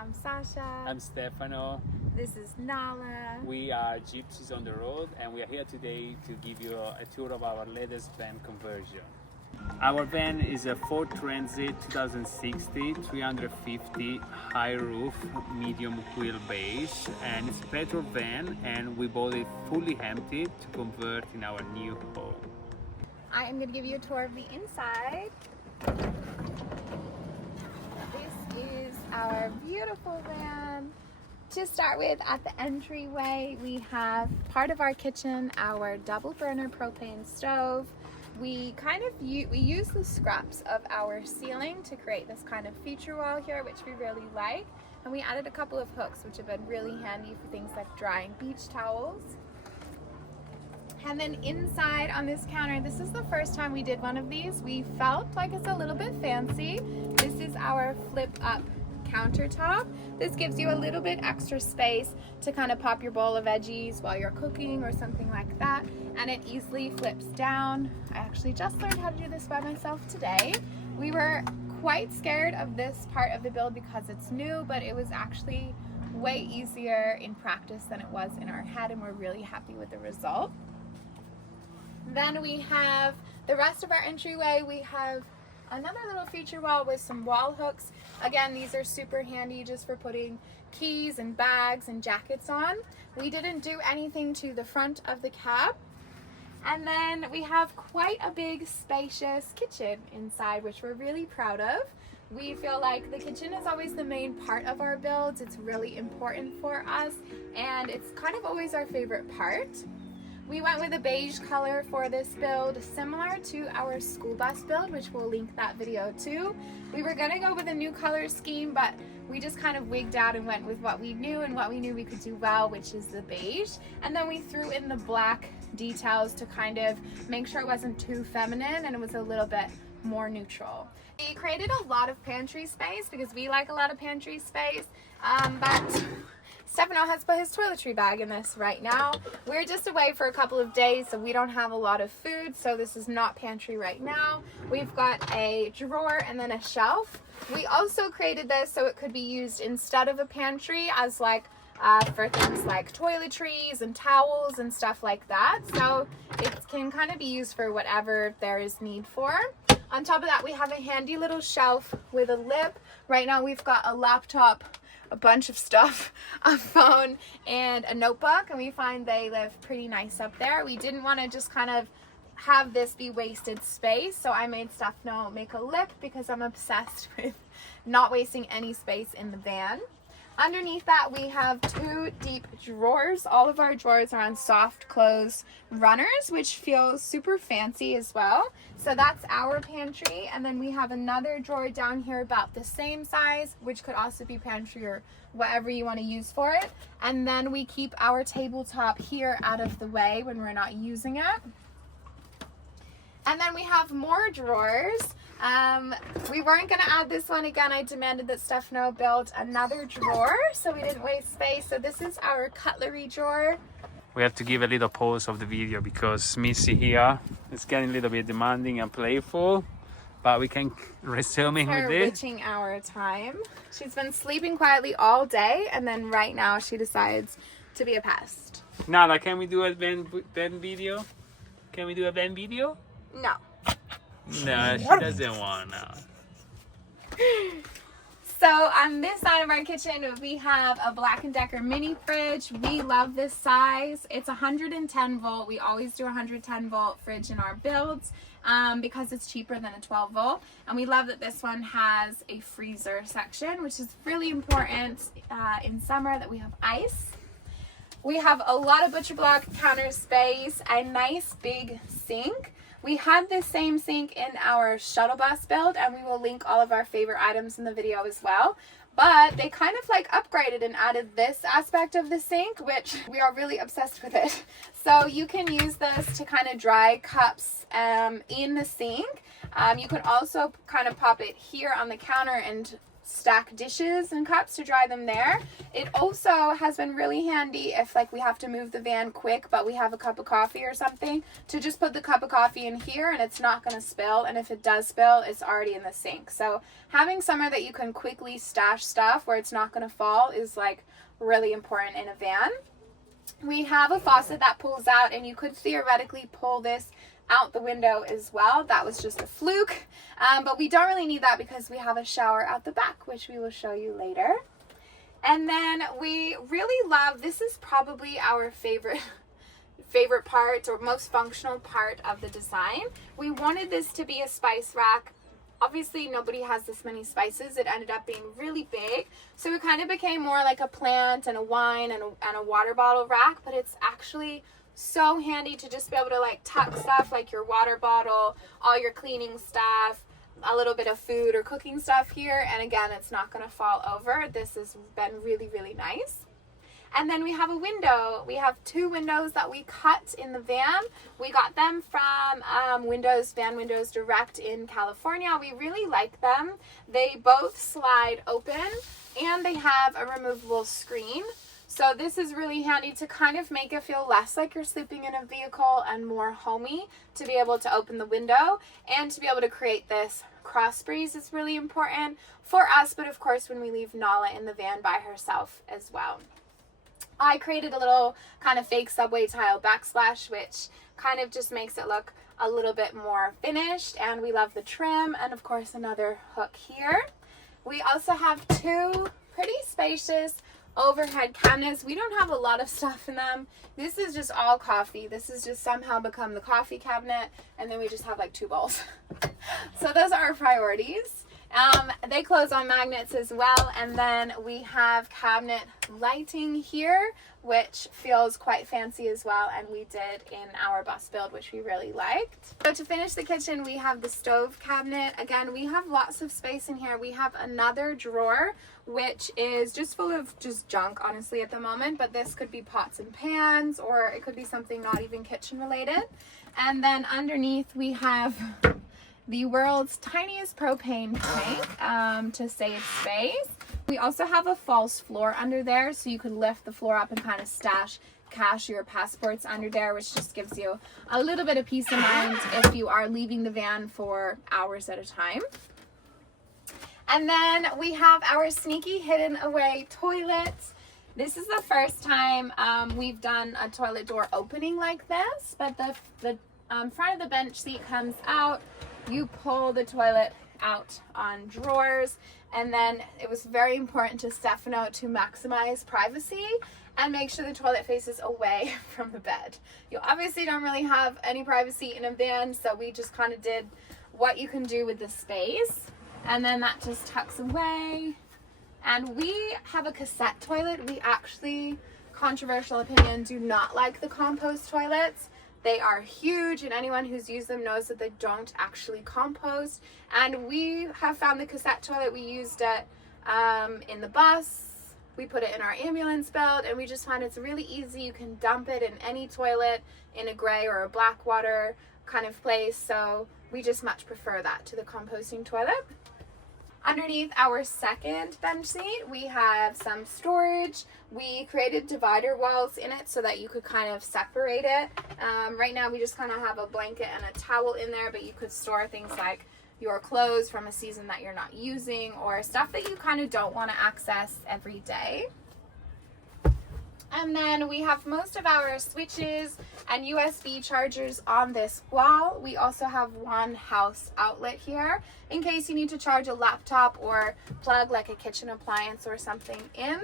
I'm Sasha. I'm Stefano. This is Nala. We are gypsies on the road, and we are here today to give you a tour of our latest van conversion. Our van is a Ford Transit 2060 350 high roof medium wheelbase, and it's a petrol van, and we bought it fully empty to convert in our new home. I am going to give you a tour of the inside. This is our beautiful van. To start with, at the entryway, we have part of our kitchen, our double burner propane stove. We use the scraps of our ceiling to create this kind of feature wall here, which we really like. And we added a couple of hooks, which have been really handy for things like drying beach towels. And then inside on this counter, this is the first time we did one of these. We felt like it's a little bit fancy. This is our flip up countertop. This gives you a little bit extra space to kind of pop your bowl of veggies while you're cooking or something like that, and it easily flips down. I actually just learned how to do this by myself today. We were quite scared of this part of the build because it's new, but it was actually way easier in practice than it was in our head, and we're really happy with the result. Then we have the rest of our entryway. We have another little feature wall with some wall hooks. Again, these are super handy just for putting keys and bags and jackets on. We didn't do anything to the front of the cab. And then we have quite a big spacious kitchen inside, which we're really proud of. We feel like the kitchen is always the main part of our builds. It's really important for us, and it's kind of always our favorite part. We went with a beige color for this build, similar to our school bus build, which we'll link that video too. We were gonna go with a new color scheme, but we just kind of wigged out and went with what we knew and what we knew we could do well, which is the beige. And then we threw in the black details to kind of make sure it wasn't too feminine and it was a little bit more neutral. We created a lot of pantry space because we like a lot of pantry space, but Stefano has put his toiletry bag in this right now. We're just away for a couple of days, so we don't have a lot of food, so this is not pantry right now. We've got a drawer and then a shelf. We also created this so it could be used instead of a pantry as like for things like toiletries and towels and stuff like that. So it can kind of be used for whatever there is need for. On top of that, we have a handy little shelf with a lip. Right now we've got a laptop, a bunch of stuff, a phone, and a notebook, and we find they live pretty nice up there. We didn't want to just kind of have this be wasted space, so I made Stefano make a lip because I'm obsessed with not wasting any space in the van. Underneath that, we have two deep drawers. All of our drawers are on soft close runners, which feels super fancy as well. So that's our pantry. And then we have another drawer down here about the same size, which could also be pantry or whatever you want to use for it. And then we keep our tabletop here out of the way when we're not using it. And then we have more drawers. We weren't going to add this one again. I demanded that Stefano build another drawer so we didn't waste space. So this is our cutlery drawer. We have to give a little pause of the video because Missy here is getting a little bit demanding and playful, but we can resume with her it. witching hour time. She's been sleeping quietly all day, and then right now she decides to be a pest. Nala, can we do a van video? Can we do a van video? No. No, she doesn't want to. So on this side of our kitchen, we have a Black & Decker mini fridge. We love this size. It's 110 volt. We always do 110 volt fridge in our builds because it's cheaper than a 12 volt. And we love that this one has a freezer section, which is really important in summer that we have ice. We have a lot of butcher block counter space, a nice big sink. We had this same sink in our shuttle bus build, and we will link all of our favorite items in the video as well. But they kind of like upgraded and added this aspect of the sink, which we are really obsessed with it. So you can use this to kind of dry cups in the sink. You could also kind of pop it here on the counter and stack dishes and cups to dry them there. It also has been really handy if like we have to move the van quick but we have a cup of coffee or something, to just put the cup of coffee in here and it's not going to spill, and if it does spill it's already in the sink. So having somewhere that you can quickly stash stuff where it's not going to fall is like really important in a van. We have a faucet that pulls out, and you could theoretically pull this out the window as well. That was just a fluke, but we don't really need that because we have a shower out the back, which we will show you later. And then we really love, this is probably our favorite part or most functional part of the design. We wanted this to be a spice rack. Obviously nobody has this many spices. It ended up being really big, so it kind of became more like a plant and a wine and a water bottle rack. But it's actually so handy to just be able to like tuck stuff like your water bottle, all your cleaning stuff, a little bit of food or cooking stuff here, and again, it's not going to fall over. This has been really, really nice. And then we have a window. We have 2 windows that we cut in the van. We got them from Van Windows Direct in California. We really like them. They both slide open and they have a removable screen. So this is really handy to kind of make it feel less like you're sleeping in a vehicle and more homey, to be able to open the window and to be able to create this cross breeze is really important for us, but of course when we leave Nala in the van by herself as well. I created a little kind of fake subway tile backsplash, which kind of just makes it look a little bit more finished, and we love the trim, and of course another hook here. We also have 2 pretty spacious overhead cabinets. We don't have a lot of stuff in them. This is just all coffee. This has just somehow become the coffee cabinet, and then we just have like 2 bowls. So those are our priorities. They close on magnets as well, and then we have cabinet lighting here, which feels quite fancy as well, and we did in our bus build, which we really liked. So to finish the kitchen, we have the stove cabinet. Again, we have lots of space in here. We have another drawer which is just full of just junk honestly at the moment, but this could be pots and pans, or it could be something not even kitchen related. And then underneath we have the world's tiniest propane tank to save space. We also have a false floor under there, so you could lift the floor up and kind of stash cash, your passports under there, which just gives you a little bit of peace of mind if you are leaving the van for hours at a time. And then we have our sneaky hidden away toilet. This is the first time we've done a toilet door opening like this, but the front of the bench seat comes out. You pull the toilet out on drawers, and then it was very important to Stefano to maximize privacy and make sure the toilet faces away from the bed. You obviously don't really have any privacy in a van, so we just kind of did what you can do with the space, and then that just tucks away. And we have a cassette toilet. We actually, controversial opinion, do not like the compost toilets. They are huge, and anyone who's used them knows that they don't actually compost. And we have found the cassette toilet. We used it in the bus. We put it in our ambulance build, and we just find it's really easy. You can dump it in any toilet in a gray or a black water kind of place. So we just much prefer that to the composting toilet. Underneath our second bench seat, we have some storage. We created divider walls in it so that you could kind of separate it. Right now we just kind of have a blanket and a towel in there, but you could store things like your clothes from a season that you're not using, or stuff that you kind of don't want to access every day. And then we have most of our switches and USB chargers on this wall. We also have one house outlet here in case you need to charge a laptop or plug like a kitchen appliance or something in.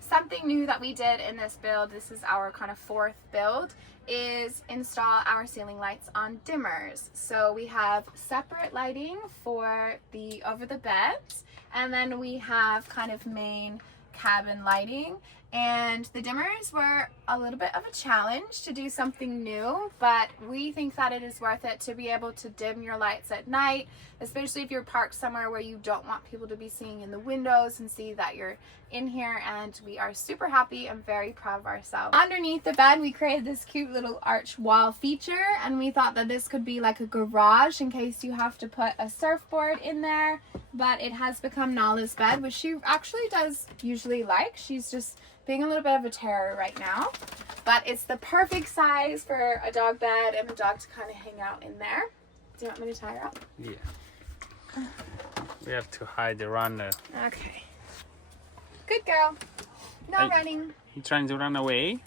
Something new that we did in this build, this is our kind of fourth build, is install our ceiling lights on dimmers. So we have separate lighting for the over the beds, and then we have kind of main cabin lighting. And the dimmers were a little bit of a challenge to do something new, but we think that it is worth it to be able to dim your lights at night, especially if you're parked somewhere where you don't want people to be seeing in the windows and see that you're in here. And we are super happy and very proud of ourselves. Underneath the bed, we created this cute little arch wall feature, and we thought that this could be like a garage in case you have to put a surfboard in there. But it has become Nala's bed, which she actually does usually like. She's just being a little bit of a terror right now, but it's the perfect size for a dog bed and a dog to kind of hang out in there. Do you want me to tie her up? Yeah. We have to hide the runner. Okay. Good girl. No running. You trying to run away?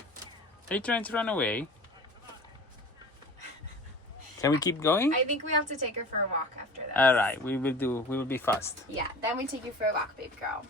Are you trying to run away? Can we keep going? I think we have to take her for a walk after this. All right, we will be fast. Yeah, then we take you for a walk, baby girl.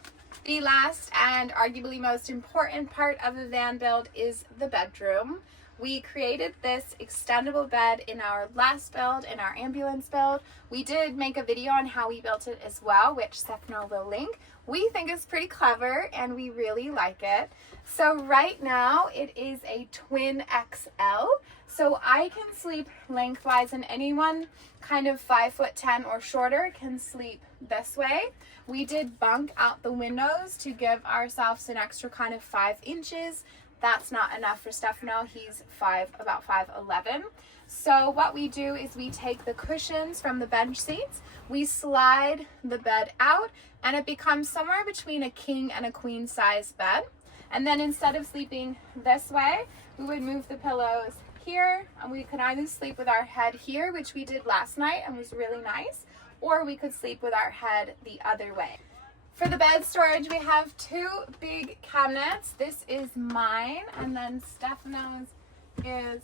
The last and arguably most important part of a van build is the bedroom. We created this extendable bed in our last build, in our ambulance build. We did make a video on how we built it as well, which Stefano will link. We think it's pretty clever and we really like it. So right now it is a twin XL. So I can sleep lengthwise, and anyone kind of 5'10" or shorter can sleep this way. We did bunk out the windows to give ourselves an extra kind of 5 inches. That's not enough for Stefano. He's about 5'11". So what we do is we take the cushions from the bench seats, we slide the bed out, and it becomes somewhere between a king and a queen size bed. And then instead of sleeping this way, we would move the pillows here, and we could either sleep with our head here, which we did last night and was really nice, or we could sleep with our head the other way. For the bed storage, we have 2 big cabinets. This is mine, and then Stefano's is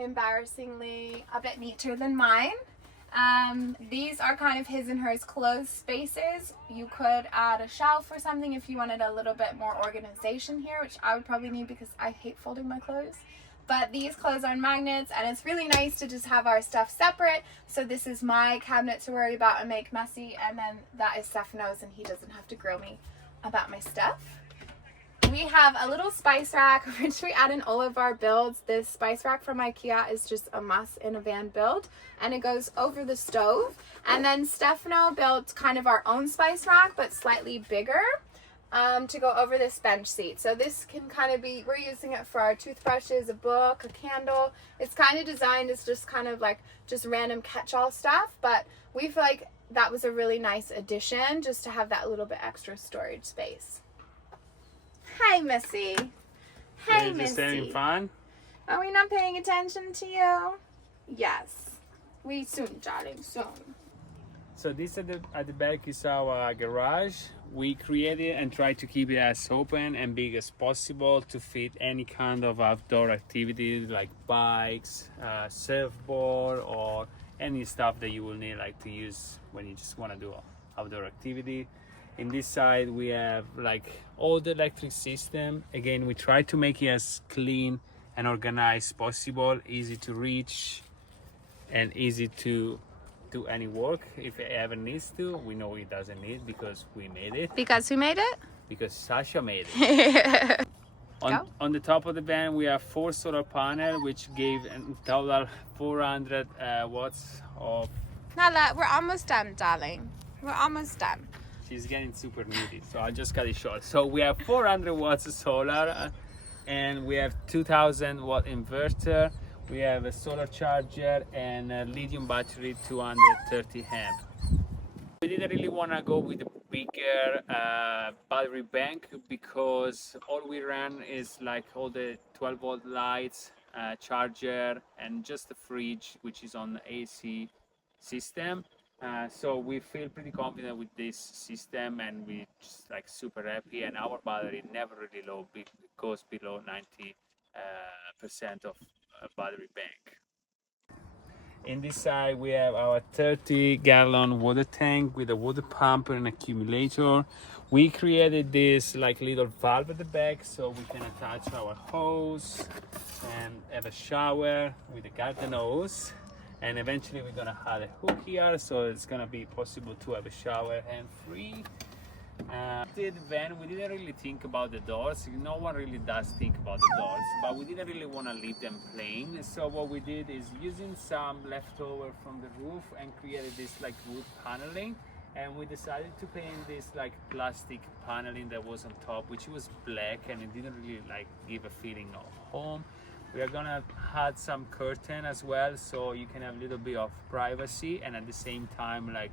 embarrassingly a bit neater than mine. These are kind of his and hers clothes spaces. You could add a shelf or something if you wanted a little bit more organization here, which I would probably need because I hate folding my clothes. But these clothes are magnets, and it's really nice to just have our stuff separate. So this is my cabinet to worry about and make messy, and then that is Stefano's, and he doesn't have to grill me about my stuff. We have a little spice rack, which we add in all of our builds. This spice rack from IKEA is just a must in a van build, and it goes over the stove. And then Stefano built kind of our own spice rack, but slightly bigger, to go over this bench seat. So this can kind of be, we're using it for our toothbrushes, a book, a candle. It's kind of designed as just kind of like just random catch-all stuff, but we feel like that was a really nice addition just to have that little bit extra storage space. Hi, Missy. Hey, Missy. Just having fun? Are we not paying attention to you? Yes. We soon, darling, soon. So this at the back is our garage. We created and try to keep it as open and big as possible to fit any kind of outdoor activity like bikes, surfboard, or any stuff that you will need like to use when you just want to do outdoor activity. In this side we have like all the electric system. Again, we try to make it as clean and organized as possible, easy to reach and easy to do any work if it ever needs to. We know it doesn't need because we made it. Because who made it? Because Sasha made it. On the top of the van we have 4 solar panels, which gave in total 400 watts of... Nala, we're almost done, darling. We're almost done. She's getting super needy, so I just cut it short. So we have 400 watts of solar, and we have 2000 watt inverter. We have a solar charger and a lithium battery 230 amp. We didn't really want to go with a bigger battery bank because all we ran is like all the 12 volt lights, charger, and just the fridge, which is on the AC system. So we feel pretty confident with this system, and we just like super happy, and our battery never really low, it goes below 90% of battery bank. In this side we have our 30-gallon water tank with a water pump and accumulator. We created this like little valve at the back so we can attach our hose and have a shower with a garden hose. And eventually we're gonna add a hook here, so it's gonna be possible to have a shower hand-free. did van, we didn't really think about the doors. No one really does think about the doors, but we didn't really want to leave them plain. So what we did is using some leftover from the roof and created this like wood paneling. And we decided to paint this like plastic paneling that was on top, which was black, and it didn't really like give a feeling of home. We are gonna add some curtain as well, so you can have a little bit of privacy and at the same time like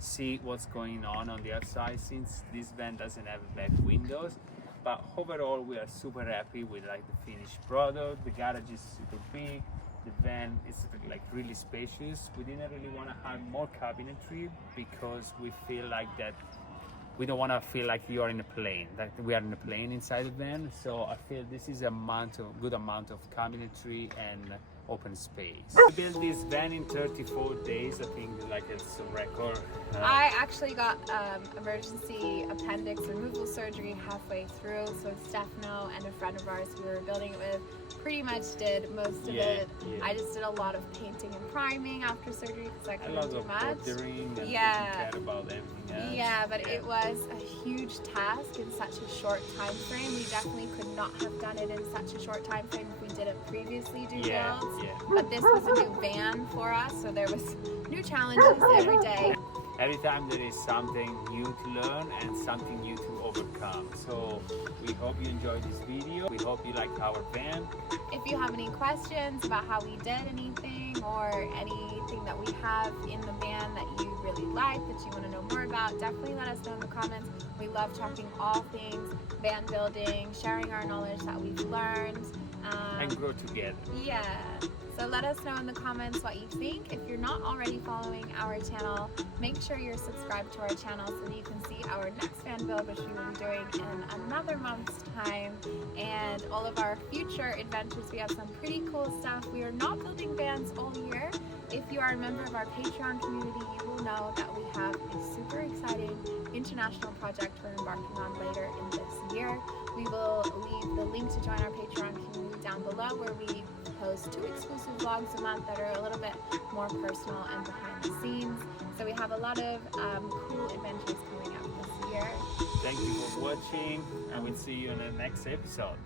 see what's going on the outside, since this van doesn't have back windows. But overall we are super happy with like the finished product. The garage is super big, the van is like really spacious. We didn't really want to add more cabinetry because we feel like that we don't want to feel like you are in a plane, like we are in a plane inside the van. So I feel this is a good amount of cabinetry and open space. We built this van in 34 days. I think like it's a record. I actually got emergency appendix removal surgery halfway through, so Stefano and a friend of ours who we were building it with pretty much did most of it. Yeah. I just did a lot of painting and priming after surgery because I couldn't do much. Bouldering and yeah. Care about everything else. Yeah, but it was a huge task in such a short time frame. We definitely could not have done it in such a short time frame if we didn't previously do builds. Yeah. But this was a new van for us, so there was new challenges every day. Every time there is something new to learn and something new to overcome. So we hope you enjoyed this video. We hope you liked our van. If you have any questions about how we did anything or anything that we have in the van that you really like, that you want to know more about, definitely let us know in the comments. We love talking all things van building, sharing our knowledge that we've learned. And grow together. Yeah. So let us know in the comments what you think. If you're not already following our channel, make sure you're subscribed to our channel so that you can see our next van build, which we will be doing in another month's time, and all of our future adventures. We have some pretty cool stuff. We are not building vans all year. If you are a member of our Patreon community, you will know that we have a super exciting international project we're embarking on later in this year. We will leave the link to join our Patreon community down below, where we post 2 exclusive vlogs a month that are a little bit more personal and behind the scenes. So we have a lot of cool adventures coming up this year. Thank you for watching, and we'll see you in the next episode.